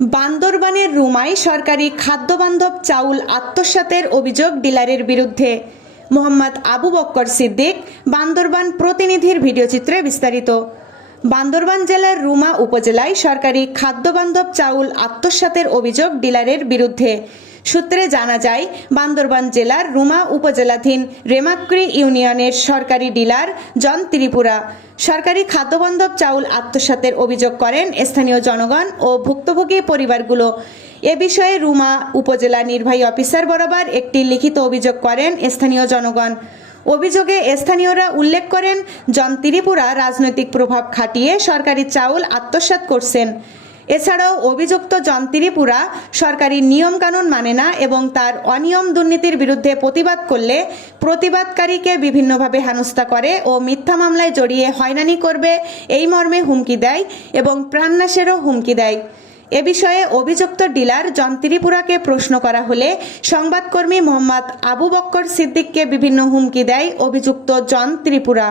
বান্দরবানের রুমায় সরকারি খাদ্যবান্ধব চাউল আত্মসাতের অভিযোগ ডিলারের বিরুদ্ধে। মোহাম্মদ আবু বক্কর সিদ্দিক, বান্দরবান প্রতিনিধির ভিডিওচিত্রে বিস্তারিত। বান্দরবান জেলার রুমা উপজেলায় সরকারি খাদ্যবান্ধব চাউল আত্মসাতের অভিযোগ ডিলারের বিরুদ্ধে। সূত্রে জানা যায়, বান্দরবান জেলার রুমা উপজেলাধীন রেমাক্রি ইউনিয়নের সরকারি ডিলার জন ত্রিপুরা। সরকারি খাদ্যবান্ধব চাউল আত্মসাতের অভিযোগ করেন স্থানীয় জনগণ ও ভুক্তভোগী পরিবারগুলো। এ বিষয়ে রুমা উপজেলা নির্বাহী অফিসার বরাবর একটি লিখিত অভিযোগ করেন স্থানীয় জনগণ। অভিযোগে স্থানীয়রা উল্লেখ করেন, জন ত্রিপুরা রাজনৈতিক প্রভাব খাটিয়ে সরকারি চাউল আত্মসাৎ করছেন। এছাড়াও অভিযুক্ত জন ত্রিপুরা সরকারি নিয়মকানুন মানে না এবং তার অনিয়ম দুর্নীতির বিরুদ্ধে প্রতিবাদ করলে প্রতিবাদকারীকে বিভিন্নভাবে হেনস্থা করে ও মিথ্যা মামলায় জড়িয়ে হয়রানি করবে এই মর্মে হুমকি দেয় এবং প্রাণনাশেরও হুমকি দেয়। এ বিষয়ে অভিযুক্ত ডিলার জন ত্রিপুরাকে প্রশ্ন করা হলে সংবাদকর্মী মোহাম্মদ আবু বক্কর সিদ্দিককে বিভিন্ন হুমকি দেয় অভিযুক্ত জন ত্রিপুরা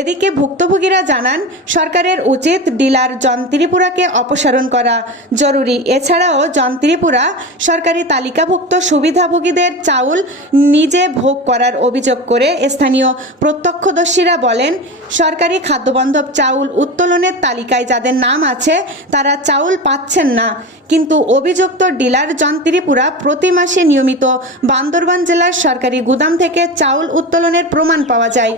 এদিকে ভুক্তভোগীরা জানান, সরকারের উচিত ডিলার জন ত্রিপুরাকে অপসারণ করা জরুরি। এছাড়াও জন ত্রিপুরা সরকারি তালিকাভুক্ত সুবিধাভোগীদের চাউল নিজে ভোগ করার অভিযোগ করে স্থানীয় প্রত্যক্ষদর্শীরা বলেন, সরকারি খাদ্যবান্ধব চাউল উত্তোলনের তালিকায় যাদের নাম আছে, তারা চাউল পাচ্ছেন না। কিন্তু অভিযুক্ত ডিলার জন ত্রিপুরা প্রতি মাসে নিয়মিত বান্দরবান জেলার সরকারি গুদাম থেকে চাউল উত্তোলনের প্রমাণ পাওয়া যায়।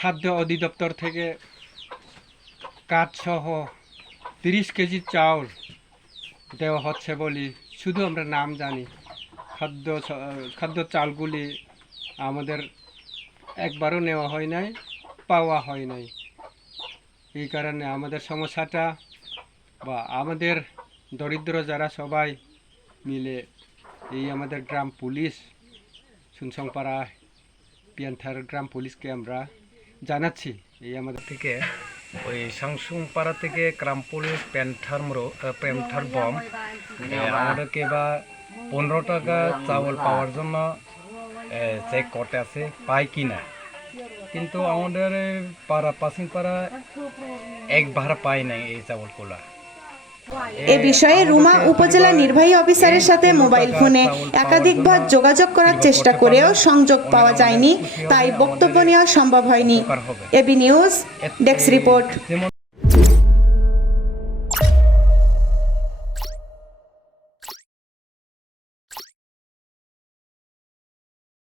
খাদ্য অধিদপ্তর থেকে কাঠসহ তিরিশ কেজি চাউল দেওয়া হচ্ছে বলি শুধু আমরা নাম জানি। খাদ্য খাদ্য চালগুলি আমাদের একবারও নেওয়া হয় নাই, পাওয়া হয় নাই। এই কারণে আমাদের সমস্যাটা বা আমাদের দরিদ্র যারা সবাই মিলে এই আমাদের গ্রাম পুলিশ সুনসংপাড়া পিয়ানথার গ্রাম পুলিশকে আমরা জানাচ্ছি এই আমাদের থেকে ওই সাংসুং পাড়া থেকে ক্রামপুরের পুলিশ প্যান্থার বম। এ, আমাদেরকে বা পনেরো টাকা চাউল পাওয়ার জন্য চেক করতে আছে পাই কি না। কিন্তু আমাদের পাড়া পাশিং পাড়া একবার পাই নাই এই চাউলগুলা। এ বিষয়ে রুমা উপজেলা নির্বাহী অফিসারের সাথে মোবাইল ফোনে একাধিকবার যোগাযোগ করার চেষ্টা করেও সংযোগ পাওয়া যায়নি, তাই বক্তব্য নেওয়া সম্ভব হয়নি। AB news, desk report.